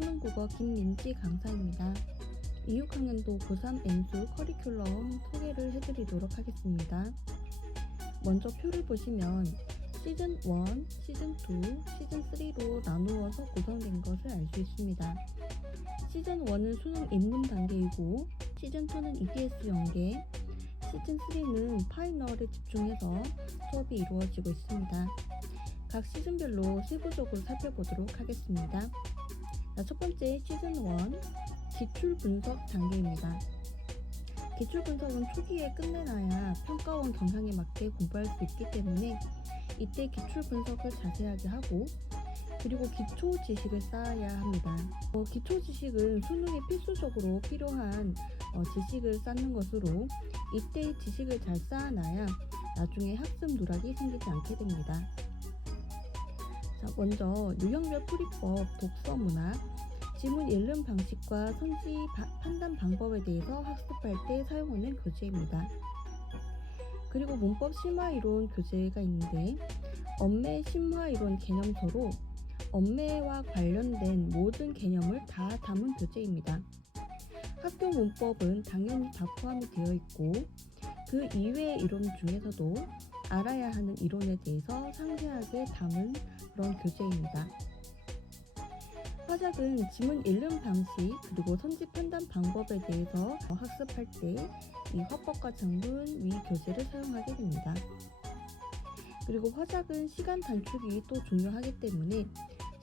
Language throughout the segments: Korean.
수능국어 김민지 강사입니다. 26학년도 고3 N수 커리큘럼 소개를 해드리도록 하겠습니다. 먼저 표를 보시면 시즌1, 시즌2, 시즌3로 나누어서 구성된 것을 알 수 있습니다. 시즌1은 수능 입문 단계이고 시즌2는 EBS 연계, 시즌3는 파이널에 집중해서 수업이 이루어지고 있습니다. 각 시즌별로 세부적으로 살펴보도록 하겠습니다. 첫 번째 시즌1 기출 분석 단계입니다. 기출 분석은 초기에 끝내놔야 평가원 경향에 맞게 공부할 수 있기 때문에 이때 기출 분석을 자세하게 하고 그리고 기초 지식을 쌓아야 합니다. 기초 지식은 수능에 필수적으로 필요한 지식을 쌓는 것으로 이때 지식을 잘 쌓아놔야 나중에 학습 누락이 생기지 않게 됩니다. 먼저 유형별 풀이법, 독서 문학, 지문 읽는 방식과 선지 판단 방법에 대해서 학습할 때 사용하는 교재입니다. 그리고 문법 심화이론 교재가 있는데 언매 심화이론 개념서로 언매와 관련된 모든 개념을 다 담은 교재입니다. 학교 문법은 당연히 다 포함이 되어 있고 그 이외의 이론 중에서도 알아야 하는 이론에 대해서 상세하게 담은 그런 교재입니다. 화작은 지문 읽는 방식 그리고 선지 판단 방법에 대해서 학습할 때 이 화법과 장문 위 교재를 사용하게 됩니다. 그리고 화작은 시간 단축이 또 중요하기 때문에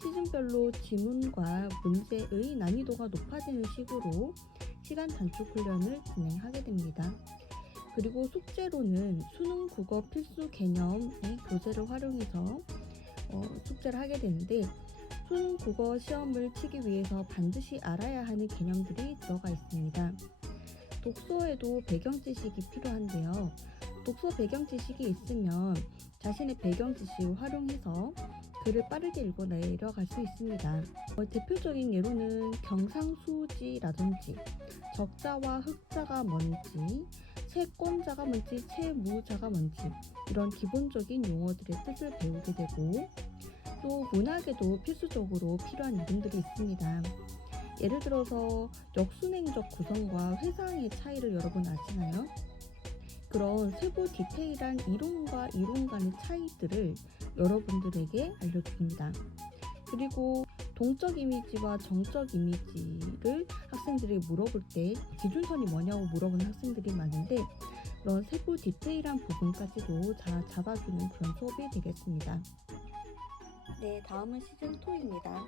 시즌별로 지문과 문제의 난이도가 높아지는 식으로 시간 단축 훈련을 진행하게 됩니다. 그리고 숙제로는 수능 국어 필수 개념 이 교재를 활용해서 숙제를 하게 되는데 수능 국어 시험을 치기 위해서 반드시 알아야 하는 개념들이 들어가 있습니다. 독서에도 배경 지식이 필요한데요. 독서 배경 지식이 있으면 자신의 배경 지식을 활용해서 글을 빠르게 읽어 내려갈 수 있습니다. 대표적인 예로는 경상수지라든지 적자와 흑자가 뭔지, 채권자가 뭔지, 채무자가 뭔지 이런 기본적인 용어들의 뜻을 배우게 되고 또 문학에도 필수적으로 필요한 이론들이 있습니다. 예를 들어서 역순행적 구성과 회상의 차이를 여러분 아시나요? 그런 세부 디테일한 이론과 이론 간의 차이들을 여러분들에게 알려줍니다. 그리고 동적 이미지와 정적 이미지를 학생들이 물어볼 때 기준선이 뭐냐고 물어보는 학생들이 많은데 그런 세부 디테일한 부분까지도 다 잡아주는 그런 수업이 되겠습니다. 네, 다음은 시즌2입니다.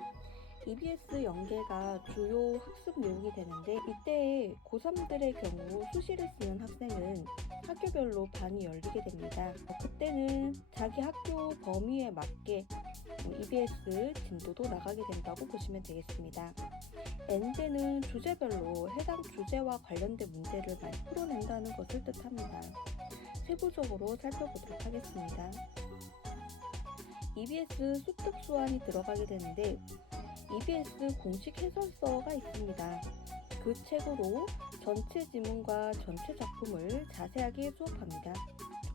EBS 연계가 주요 학습 내용이 되는데 이때 고3들의 경우 수시를 쓰는 학생은 학교별로 반이 열리게 됩니다. 그때는 자기 학교 범위에 맞게 EBS 진도도 나가게 된다고 보시면 되겠습니다. N제는 주제별로 해당 주제와 관련된 문제를 많이 풀어낸다는 것을 뜻합니다. 세부적으로 살펴보도록 하겠습니다. EBS 수특 수완이 들어가게 되는데 EBS 공식 해설서가 있습니다. 그 책으로 전체 지문과 전체 작품을 자세하게 수업합니다.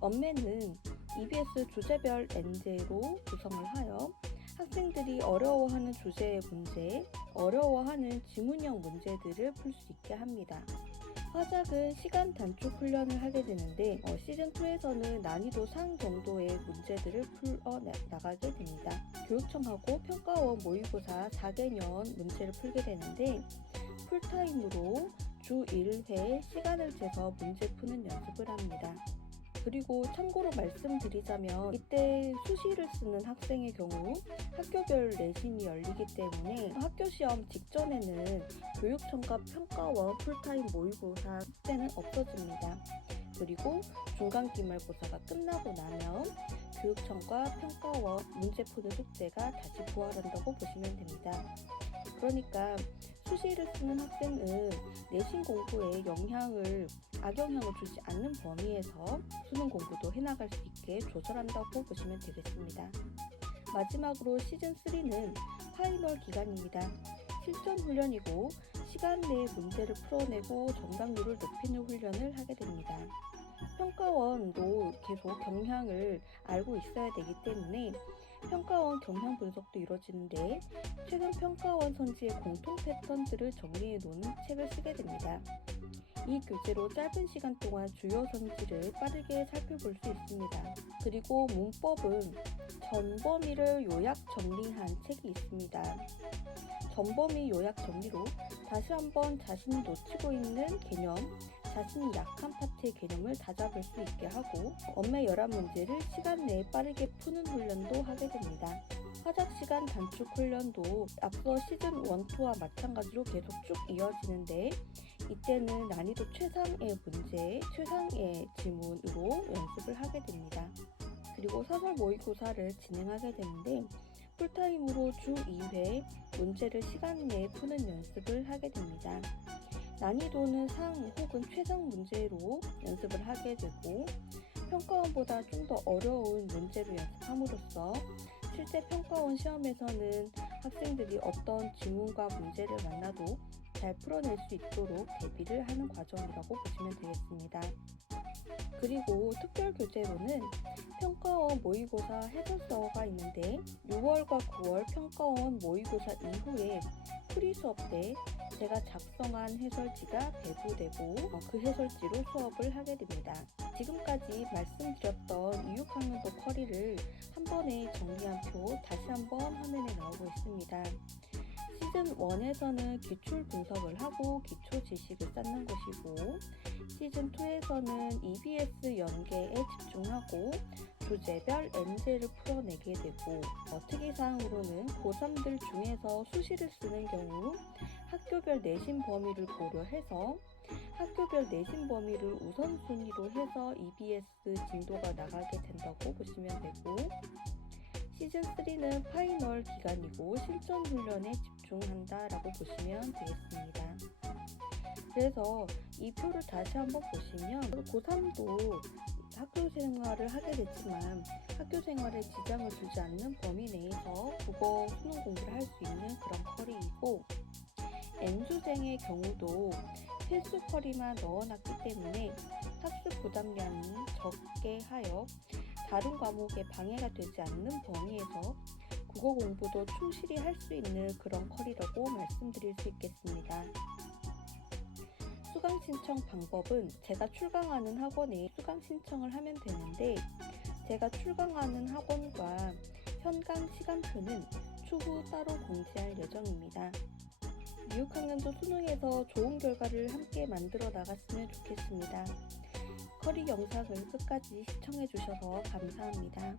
언매는 EBS 주제별 N제로 구성을 하여 학생들이 어려워하는 주제의 문제, 어려워하는 지문형 문제들을 풀 수 있게 합니다. 화작은 시간 단축 훈련을 하게 되는데 시즌2에서는 난이도 상 정도의 문제들을 풀어 나가게 됩니다. 교육청하고 평가원 모의고사 4개년 문제를 풀게 되는데 풀타임으로 주 1회 시간을 재서 문제 푸는 연습을 합니다. 그리고 참고로 말씀드리자면 이때 수시를 쓰는 학생의 경우 학교별 내신이 열리기 때문에 학교시험 직전에는 교육청과 평가원 풀타임 모의고사 숙제는 없어집니다. 그리고 중간 기말고사가 끝나고 나면 교육청과 평가원 문제 푸는 숙제가 다시 부활한다고 보시면 됩니다. 그러니까 수시를 쓰는 학생은 내신 공부에 악영향을 주지 않는 범위에서 수능 공부도 해나갈 수 있게 조절한다고 보시면 되겠습니다. 마지막으로 시즌3는 파이널 기간입니다. 실전 훈련이고 시간 내에 문제를 풀어내고 정답률을 높이는 훈련을 하게 됩니다. 평가원도 계속 경향을 알고 있어야 되기 때문에 평가원 경향 분석도 이루어지는데 최근 평가원 선지의 공통 패턴들을 정리해 놓은 책을 쓰게 됩니다. 이 교재로 짧은 시간 동안 주요 선지를 빠르게 살펴볼 수 있습니다. 그리고 문법은 전범위를 요약 정리한 책이 있습니다. 전범위 요약 정리로 다시 한번 자신이 놓치고 있는 개념, 자신이 약한 파트의 개념을 다잡을 수 있게 하고 언매 열합 문제를 시간 내에 빠르게 푸는 훈련도 하게 됩니다. 화작 시간 단축 훈련도 앞서 시즌 1, 2와 마찬가지로 계속 쭉 이어지는데 이때는 난이도 최상의 문제, 최상의 지문으로 연습을 하게 됩니다. 그리고 사설 모의고사를 진행하게 되는데 풀타임으로 주 2회 문제를 시간 내에 푸는 연습을 하게 됩니다. 난이도는 상 혹은 최상 문제로 연습을 하게 되고 평가원보다 좀 더 어려운 문제로 연습함으로써 실제 평가원 시험에서는 학생들이 어떤 지문과 문제를 만나도 잘 풀어낼 수 있도록 대비를 하는 과정이라고 보시면 되겠습니다. 그리고 특별 교재로는 평가원 모의고사 해설서가 있는데 6월과 9월 평가원 모의고사 이후에 프리 수업 때 제가 작성한 해설지가 배부되고 그 해설지로 수업을 하게 됩니다. 지금까지 말씀드렸던 2, 6학년도 커리를 한 번에 정리한 표 다시 한번 화면에 나오고 있습니다. 시즌 1에서는 기출 분석을 하고 기초 지식을 쌓는 것이고 시즌 2에서는 EBS 연계에 집중하고 주제별 M제를 풀어내게 되고 특이사항으로는 고3들 중에서 수시를 쓰는 경우 학교별 내신 범위를 고려해서 학교별 내신 범위를 우선순위로 해서 EBS 진도가 나가게 된다고 보시면 되고 시즌3는 파이널 기간이고 실전 훈련에 집중한다라고 보시면 되겠습니다. 그래서 이 표를 다시 한번 보시면 고3도 학교 생활을 하게 됐지만 학교 생활에 지장을 주지 않는 범위 내에서 국어 수능 공부를 할 수 있는 그런 커리이고 N수생의 경우도 필수 커리만 넣어놨기 때문에 학습 부담량이 적게 하여 다른 과목에 방해가 되지 않는 범위에서 국어 공부도 충실히 할 수 있는 그런 커리라고 말씀드릴 수 있겠습니다. 수강 신청 방법은 제가 출강하는 학원에 수강 신청을 하면 되는데 제가 출강하는 학원과 현강 시간표는 추후 따로 공지할 예정입니다. 6학년도 수능에서 좋은 결과를 함께 만들어 나갔으면 좋겠습니다. 커리 영상을 끝까지 시청해 주셔서 감사합니다.